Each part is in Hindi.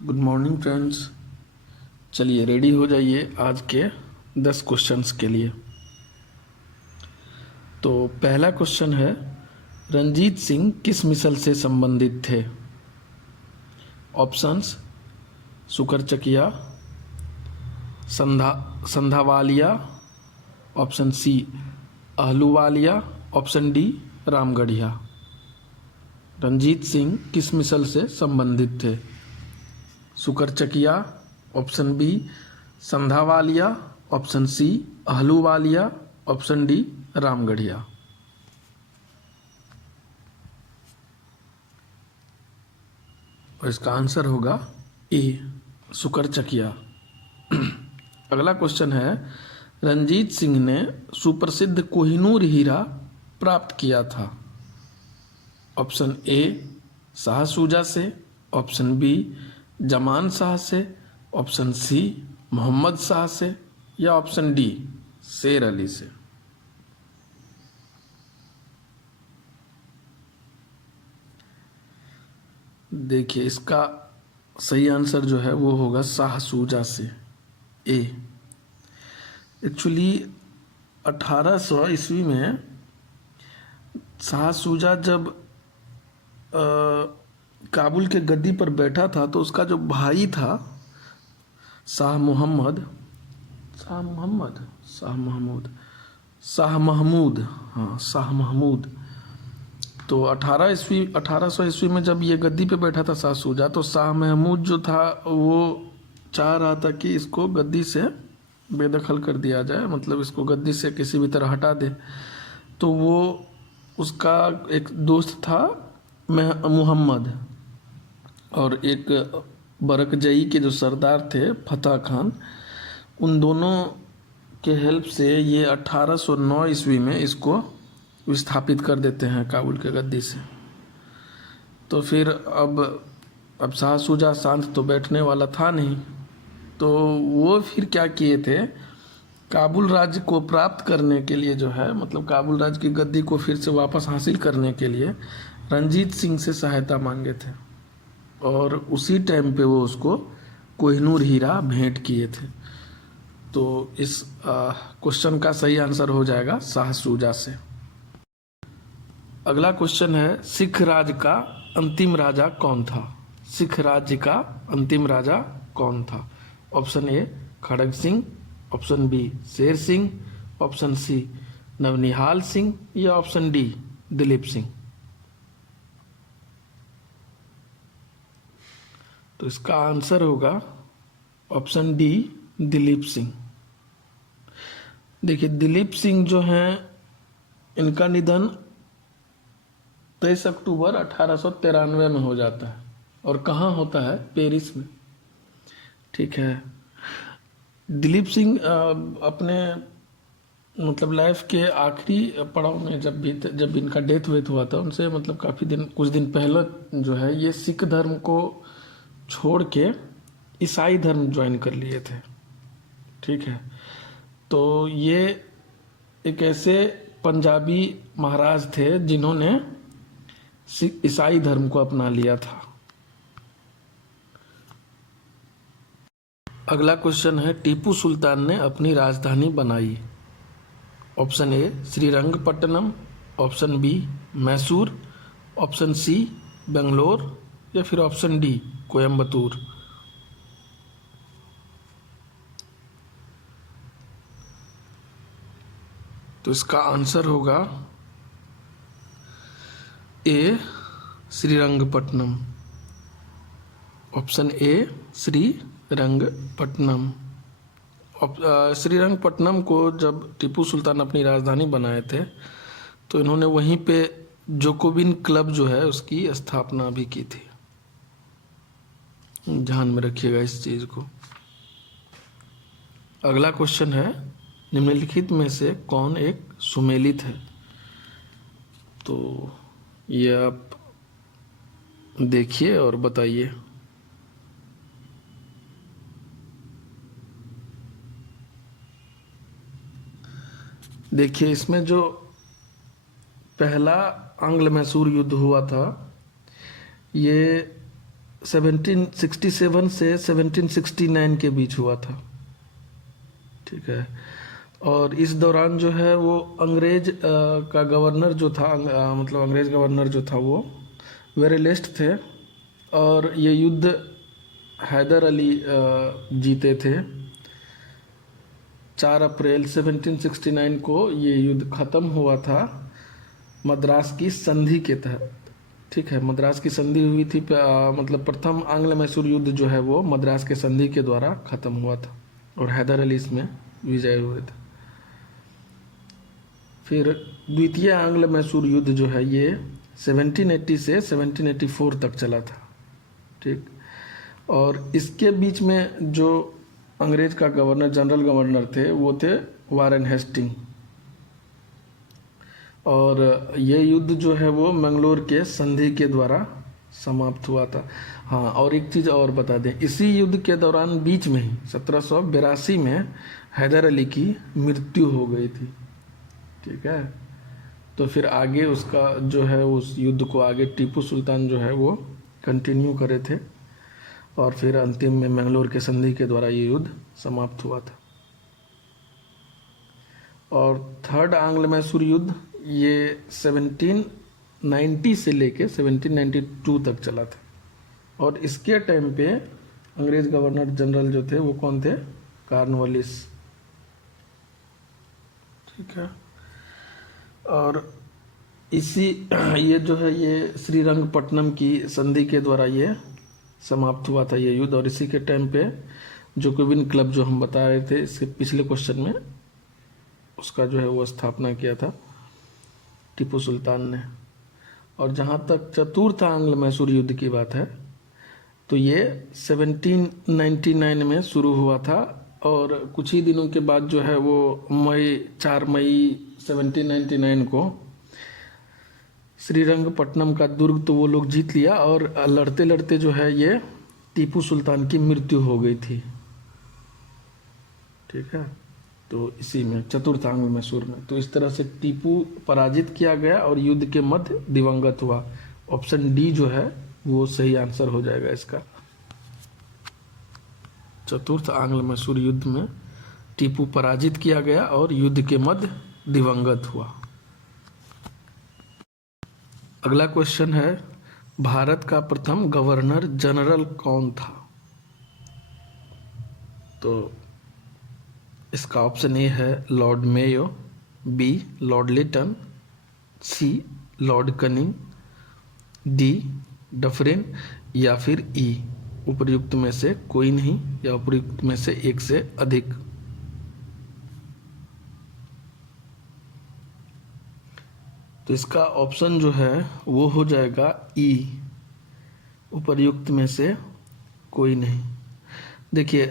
Good morning friends. चलिए रेडी हो जाइए आज के 10 क्वेश्चंस के लिए। तो पहला क्वेश्चन है, रंजीत सिंह किस मिसल से संबंधित थे? Options: Sukerchakia, Sandhawalia, option C Ahluwalia, option D Ramgarhia. Ranjit Singh किस मिसल से संबंधित थे? Sukerchakia, option B Sandhawalia, option C Ahluwalia, option D Ramgarhia. और इसका आंसर होगा ए सुकरचकिया। अगला क्वेश्चन है, रंजीत सिंह ने सुप्रसिद्ध कोहिनूर हीरा प्राप्त किया था? ऑप्शन ए शाहसूजा से, ऑप्शन बी जमान शाह से, ऑप्शन सी मोहम्मद शाह से, या ऑप्शन डी शेर अली से। देखिए इसका सही आंसर जो है वो होगा शाहसूजा से, ए। एक्चुअली 1800 ईस्वी में शाहसूजा जब काबुल के गद्दी पर बैठा था तो उसका जो भाई था शाह मोहम्मद, शाह महमूद। तो 1800 ईस्वी में जब ये गद्दी पे बैठा था शाहसूजा, तो शाह महमूद जो था वो चाह रहा था कि इसको गद्दी से बेदखल कर दिया जाए, मतलब इसको गद्दी से किसी भी तरह हटा दे। तो वो उसका एक दोस्त था मोहम्मद, और एक बरकजई के जो सरदार थे फतेह खान, उन दोनों के हेल्प से ये 1809 ईस्वी में इसको विस्थापित कर देते हैं काबुल के गद्दी से। तो फिर अब शाहसूजा शांत तो बैठने वाला था नहीं, तो वो फिर क्या किए थे, काबुल राज्य को प्राप्त करने के लिए जो है, मतलब काबुल राज्य की गद्दी को फिर से वापस हासिल करने के लिए रंजीत सिंह से सहायता मांगे थे, और उसी टाइम पे वो उसको कोहिनूर हीरा भेंट किए थे। तो इस क्वेश्चन का सही आंसर हो जाएगा शाहसूजा से। अगला क्वेश्चन है, सिख राज का अंतिम राजा कौन था? सिख राज्य का अंतिम राजा कौन था? Option A Kharak Singh, option B Sher Singh, option C Naunihal Singh, या ऑप्शन डी दिलीप सिंह। तो इसका आंसर होगा ऑप्शन डी दिलीप सिंह। देखिए दिलीप सिंह जो हैं, इनका निधन 23 अक्टूबर 1893 में हो जाता है, और कहाँ होता है? पेरिस में। ठीक है। दिलीप सिंह अपने मतलब लाइफ के आखिरी पड़ाव में जब इनका डेथ हुआ था, उनसे मतलब कुछ दिन पहले जो है ये सिख धर्म को छोड़ के ईसाई धर्म ज्वाइन कर लिए थे। ठीक है। तो ये एक ऐसे पंजाबी महाराज थे जिन्होंने ईसाई धर्म को अपना लिया था। अगला क्वेश्चन है, टीपू सुल्तान ने अपनी राजधानी बनाई? Option A Srirangapatnam, option B Mysore, option C Bangalore, या फिर ऑप्शन डी कोयम्बतूर। तो इसका आंसर होगा A Srirangapatnam. Option A Srirangapatnam. Srirangapatnam को जब टीपू सुल्तान अपनी राजधानी बनाए थे, तो इन्होंने वहीं पे जोकोबिन क्लब जो है उसकी स्थापना भी की थी। ध्यान में रखिएगा इस चीज को। अगला क्वेश्चन है, निम्नलिखित में से कौन एक सुमेलित है? तो ये आप देखिए और बताइए। देखिए इसमें जो पहला आंग्ल मैसूर युद्ध हुआ था, ये 1767 से 1769 के बीच हुआ था। ठीक है। और इस दौरान जो है वो अंग्रेज का गवर्नर जो था, मतलब अंग्रेज गवर्नर जो था वो वेरेलिस्ट थे, और ये युद्ध हैदर अली जीते थे। 4 अप्रैल 1769 को ये युद्ध ख़त्म हुआ था मद्रास की संधि के तहत। ठीक है, मद्रास की संधि हुई थी, मतलब प्रथम आंग्ल मैसूर युद्ध जो है वो मद्रास के संधि के द्वारा ख़त्म हुआ था और हैदर अली इसमें विजय हुए थे। फिर द्वितीय आंग्ल मैसूर युद्ध जो है ये 1780 से 1784 तक चला था। ठीक। और इसके बीच में जो अंग्रेज का गवर्नर, जनरल गवर्नर थे, वो थे वारेन हेस्टिंग। और ये युद्ध जो है वो मंगलोर के संधि के द्वारा समाप्त हुआ था। हाँ, और एक चीज़ और बता दें, इसी युद्ध के दौरान बीच में ही 1782 में हैदर अली की मृत्यु हो गई थी। ठीक है। तो फिर आगे उसका जो है उस युद्ध को आगे टीपू सुल्तान जो है वो कंटिन्यू करे थे, और फिर अंतिम में मंगलोर के संधि के द्वारा ये युद्ध समाप्त हुआ था। और थर्ड आंग्ल मैसूर युद्ध ये 1790 से लेके 1792 तक चला था। और इसके टाइम पे अंग्रेज गवर्नर जनरल जो थे वो कौन थे? कॉर्नवालिस। ठीक है। और इसी ये जो है ये श्रीरंगपट्टनम की संधि के द्वारा ये समाप्त हुआ था ये युद्ध। और इसी के टाइम पे जोकोबिन क्लब जो हम बता रहे थे इसके पिछले क्वेश्चन में, उसका जो है वो स्थापना किया था टीपू सुल्तान ने। और जहाँ तक चतुर्थ आंग्ल मैसूर युद्ध की बात है तो ये 1799 में शुरू हुआ था, और कुछ ही दिनों के बाद जो है वो 4 मई 1799 को श्रीरंगपट्टनम का दुर्ग तो वो लोग जीत लिया, और लड़ते लड़ते जो है ये टीपू सुल्तान की मृत्यु हो गई थी। ठीक है। तो इसी में चतुर्थ आंग्ल मैसूर में तो इस तरह से टीपू पराजित किया गया और युद्ध के मध्य दिवंगत हुआ। ऑप्शन डी जो है वो सही आंसर हो जाएगा इसका। चतुर्थ आंग्ल मैसूर युद्ध में टीपू पराजित किया गया और युद्ध के मध्य दिवंगत हुआ। अगला क्वेश्चन है, भारत का प्रथम गवर्नर जनरल कौन था? तो इसका ऑप्शन ए है Lord Mayo, B Lord Lytton, C Lord Canning, D Dufferin, या फिर ई उपर्युक्त में से कोई नहीं, या उपर्युक्त में से एक से अधिक। तो इसका ऑप्शन जो है वो हो जाएगा ई, उपर्युक्त में से कोई नहीं। देखिए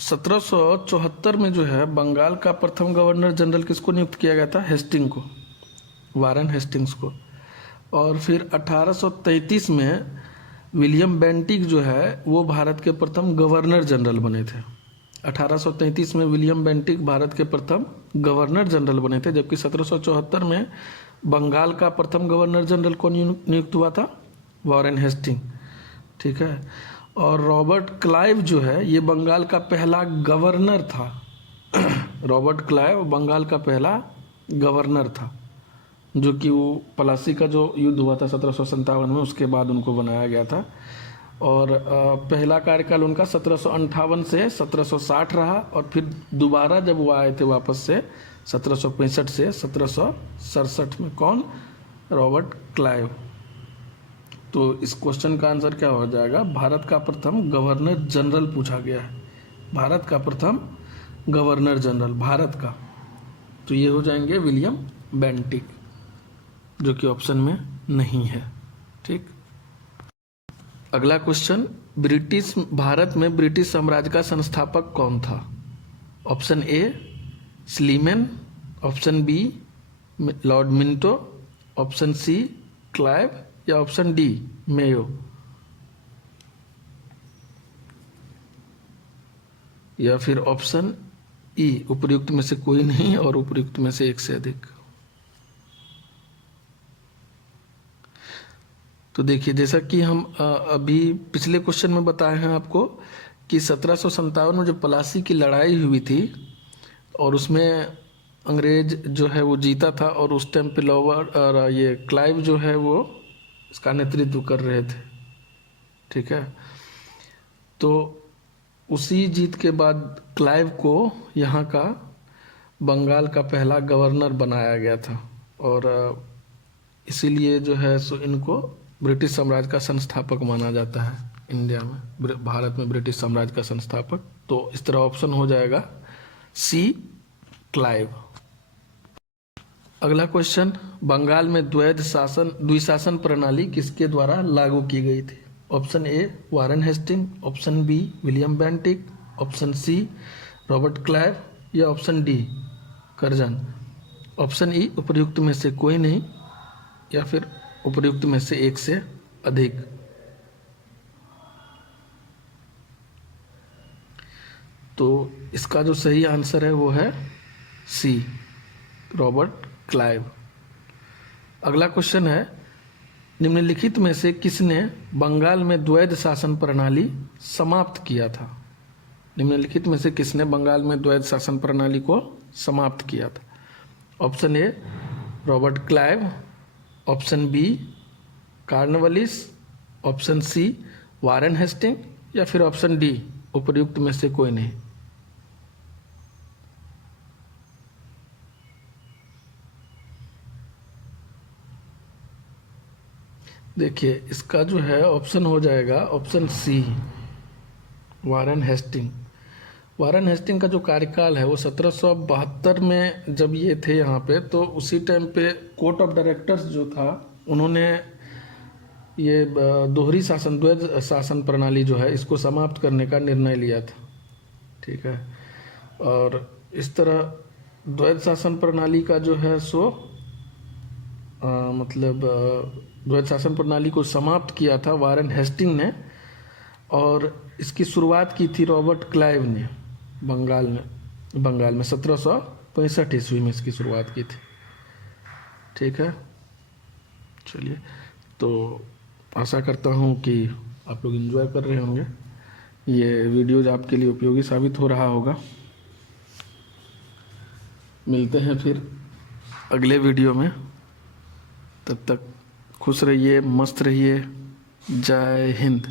1774 में जो है बंगाल का प्रथम गवर्नर जनरल किसको नियुक्त किया गया था? हेस्टिंग को, वारेन हेस्टिंग्स को। और फिर 1833 में विलियम बेंटिक जो है वो भारत के प्रथम गवर्नर जनरल बने थे। 1833 में विलियम बेंटिक भारत के प्रथम गवर्नर जनरल बने थे, जबकि 1774 में बंगाल का प्रथम गवर्नर जनरल कौन नियुक्त हुआ था? Warren Hasting. ठीक है। और रॉबर्ट क्लाइव जो है ये बंगाल का पहला गवर्नर था। रॉबर्ट क्लाइव बंगाल का पहला गवर्नर था, जो कि वो पलासी का जो युद्ध हुआ था 1757 में, उसके बाद उनको बनाया गया था। और पहला कार्यकाल उनका 1758 से 1760 रहा, और फिर दोबारा जब वो आए थे वापस से 1765 से 1767 में। कौन? Robert Clive. तो इस क्वेश्चन का आंसर क्या हो जाएगा? भारत का प्रथम गवर्नर जनरल पूछा गया है, भारत का प्रथम गवर्नर जनरल भारत का, तो ये हो जाएंगे विलियम बेंटिक, जो कि ऑप्शन में नहीं है। ठीक। अगला क्वेश्चन, भारत में ब्रिटिश साम्राज्य का संस्थापक कौन था? Option A Sleeman, option B lord Minto, option C Clive, या ऑप्शन डी मेयो। या फिर ऑप्शन ई उपर्युक्त में से कोई नहीं और उपर्युक्त में से एक से अधिक। तो देखिए, जैसा कि हम अभी पिछले क्वेश्चन में बताए हैं आपको कि 1757 में जो प्लासी की लड़ाई हुई थी और उसमें अंग्रेज जो है वो जीता था, और उस टाइम पे लोअर और ये क्लाइव जो है वो इसका नेतृत्व कर रहे थे। ठीक है, तो उसी जीत के बाद क्लाइव को यहाँ का बंगाल का पहला गवर्नर बनाया गया था, और इसीलिए जो है सो इनको ब्रिटिश साम्राज्य का संस्थापक माना जाता है इंडिया में, भारत में ब्रिटिश साम्राज्य का संस्थापक। तो इस तरह ऑप्शन हो जाएगा सी, क्लाइव। अगला क्वेश्चन, बंगाल में द्विशासन प्रणाली किसके द्वारा लागू की गई थी? Option A Warren Hastings, option B William Bentinck, option C Robert Clive, या option D Curzon. Option E उपर्युक्त में से कोई नहीं, या फिर उपर्युक्त में से एक से अधिक। तो इसका जो सही आंसर है वो है सी, रॉबर्ट क्लाइव। अगला क्वेश्चन है, निम्नलिखित में से किसने बंगाल में द्वैध शासन प्रणाली समाप्त किया था? निम्नलिखित में से किसने बंगाल में द्वैध शासन प्रणाली को समाप्त किया था? Option A Robert Clive, option B Cornwallis, option C Warren Hasting, या फिर ऑप्शन डी उपर्युक्त में से कोई नहीं। देखिए, इसका जो है ऑप्शन हो जाएगा option C, Warren Hasting. Warren Hasting का जो कार्यकाल है वो 1772 में जब ये थे यहाँ पे, तो उसी टाइम पे कोर्ट ऑफ डायरेक्टर्स जो था उन्होंने ये दोहरी शासन, द्वैध शासन प्रणाली जो है इसको समाप्त करने का निर्णय लिया था। ठीक है, और इस तरह द्वैध शासन प्रणाली का जो है सो मतलब द्वैध शासन प्रणाली को समाप्त किया था वारेन हेस्टिंग ने, और इसकी शुरुआत की थी रॉबर्ट क्लाइव ने बंगाल में 1765 ईस्वी में इसकी शुरुआत की थी। ठीक है, चलिए, तो आशा करता हूँ कि आप लोग एंजॉय कर रहे होंगे। ये वीडियोज आपके लिए उपयोगी साबित हो रहा होगा। मिलते हैं फिर अगले वीडियो में, तब तक खुश रहिए, मस्त रहिए। जय हिंद।